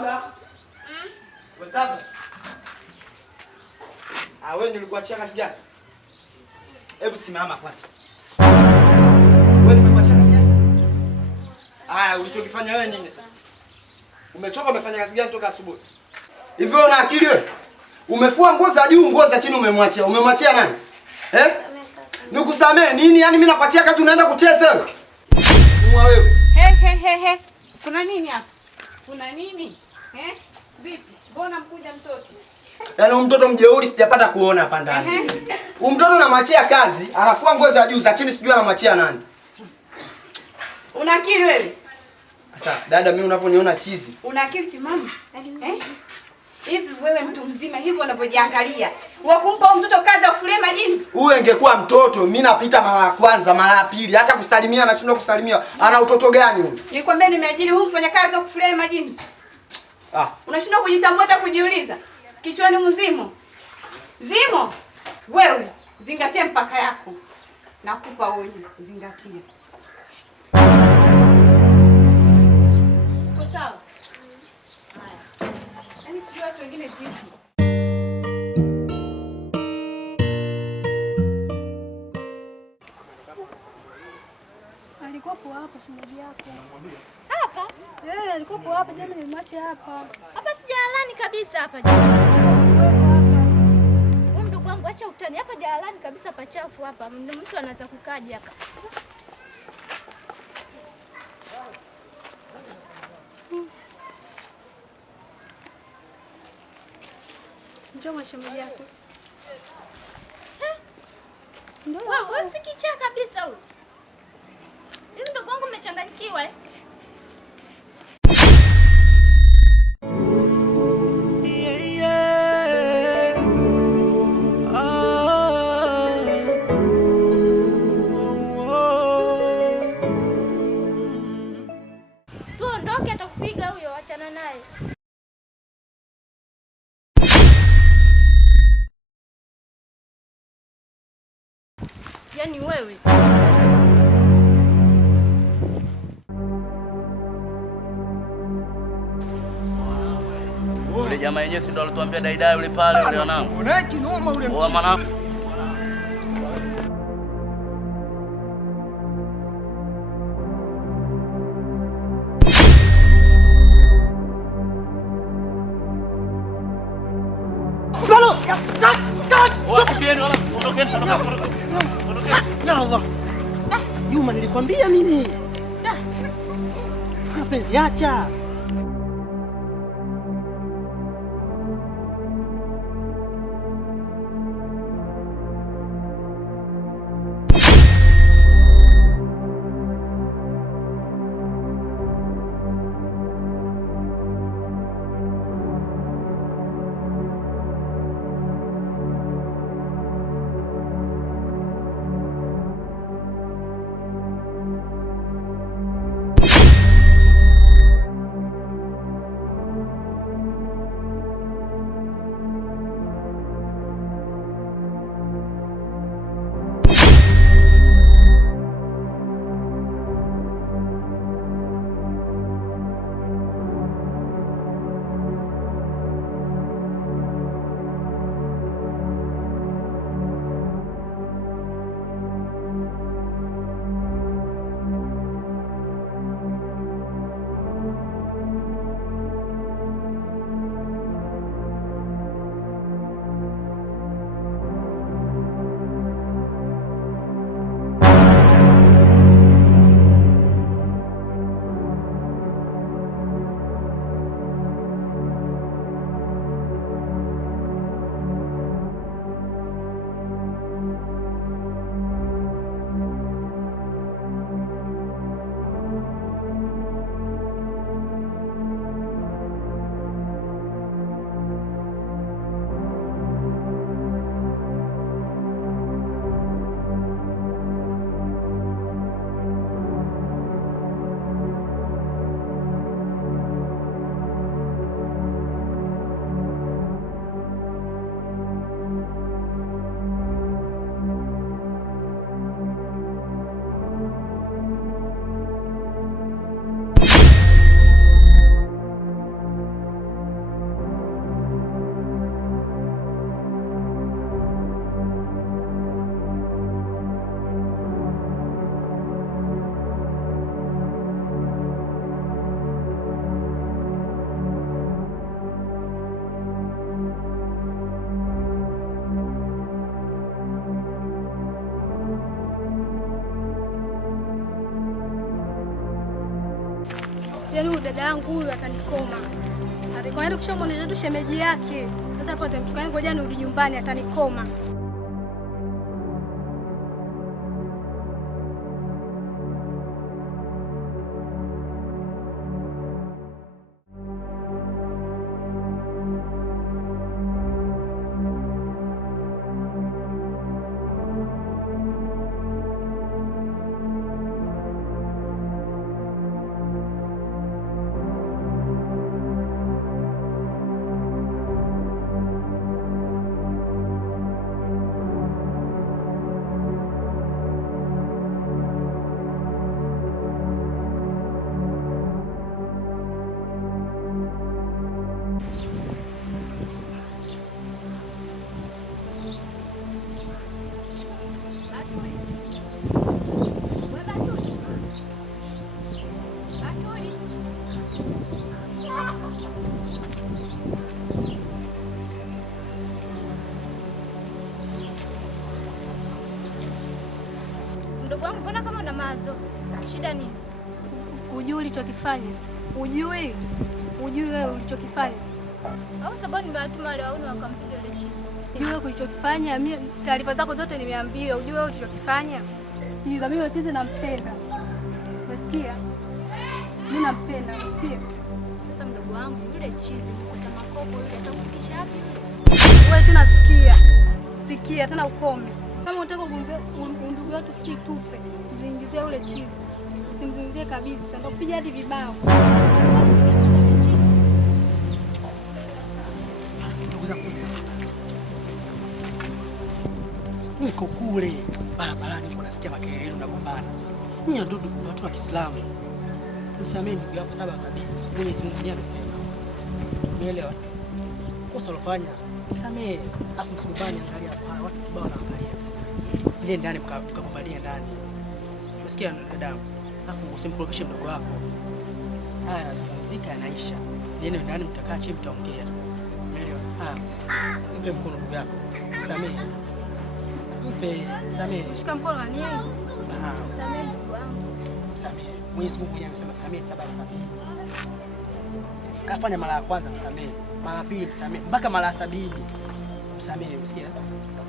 Sabla. Wewe Sabla. Wewe nilikuachia kazi gani? Hebu simama kwanza. Wewe nimekuachia kazi gani? Ulichokifanya wewe nini sasa? Umechoka umefanya kazi gani toka asubuhi? Hivi una akili wewe? Umefua nguo za juu, nguo za chini umemwachia. Umemwachia nani? Nikusamee nini? Yaani mimi nakuachia kazi unaenda kucheza wewe? Mwa wewe. He. Kuna nini hapa? Kuna nini? Vipi? Mbona mkuja mtoto? Yaani mtoto mjeuri sijapata kuona hapa ndani. Mtoto namwachia kazi, anafua nguo za juu, za chini sijui anamwachia nani. Una akili wewe? Sasa dada mimi unavyoniona chizi. Una akili timamu? Hivi wewe mtu mzima hivyo unavyojiangalia. Wakumpa mtoto kazi ya kufulia majini? Huyu ingekuwa mtoto, mimi napita mara ya kwanza, mara ya pili, hata kusalimia anashindwa kusalimia. Ana utoto gani huyu? Nikwambia nimeajiri huyu mfanya kazi ya kufulia majini. Unashindwa kujitambua hata kujiuliza. Kichwani mzimo. Zimo. Wewe zingatia mpaka yako. Nakupa onyo, zingatia. Uko sawa? Haya. Yaani sijui watu wengine vipi. Alikuwa hapa shemeji yako. Hapa? Alikuwa hapa jana nilimwacha hapa. Hapa sijalani kabisa hapa jana. Wewe mdogo wangu acha utani. Hapa jalani kabisa pachafu hapa. Mtu anaweza kukaja hapa. Njoo shemeji yako. Ndio. Wewe usikichaa kabisa huyu. Hivi mdogo wangu umechanganyikiwa Tuondoke atakupiga huyo, achana naye. Yaani wewe. Yule jamaa yenyewe si ndo alituambia daidai yule pale yule wanangu. Unaki noma ule mchizi. Mwanangu. Salo! Wakibieni wala ondokeni. Ya Allah. Juma nilikwambia mimi. Mapenzi acha. yaani huyu dada yangu huyu atanikoma. Atakwenda kushamwonyesha tu shemeji yake. Sasa hapo atamchukua, ngoja nirudi nyumbani, atanikoma. Mdogo wangu, mbona kama una mawazo? Shida nini? Ujui ulichokifanya? Ujui wewe ulichokifanya? Au sababu nimewatuma wale wauni wakampiga ile chizi. Ujui wewe ulichokifanya? Mimi taarifa zako zote nimeambiwa. Ujui wewe ulichokifanya? Sikiliza, mimi yule chizi nampenda. Unasikia? Mimi nampenda, unasikia? Sasa mdogo wangu, yule chizi mkuta makopo yule atakufikisha wapi yule? Wewe tena sikia tena ukome. Kama unataka ndugu wetu si tufe, mzingizie ule chizi. Usimzingizie kabisa, ndakupiga hadi vibao. Niko kule barabarani, niko nasikia makelele unagombana. Nyinyi ndio watu wa Kiislamu. Nisamee ndugu yako 7 sabini. Mwenyezi Mungu mwenyewe amesema. Umeelewa? Kosa ulofanya, nisamee. Afu msubani, angalia hapa watu kibao wanaangalia. Ndio ndani mkagombania ndani. Unasikia dadangu? Afu usimkorofishe mdogo wako. Haya yanazungumzika yanaisha. Neno ndani mtakaa chini mtaongea. Umeelewa? Mpe mkono ndugu yako. Nisamee. Samee. Shika mkono wa nini? Samee ndugu wangu. Samee. Mwenyezi Mungu mwenyewe amesema samee 7 sabini. Kafanya mara ya kwanza msamee, mara ya pili msamee, mpaka mara ya 70 msamee. Usikia?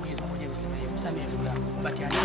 Mwenyezi Mungu mwenyewe amesema hivyo. Msamee ndugu yangu. Mbatiani.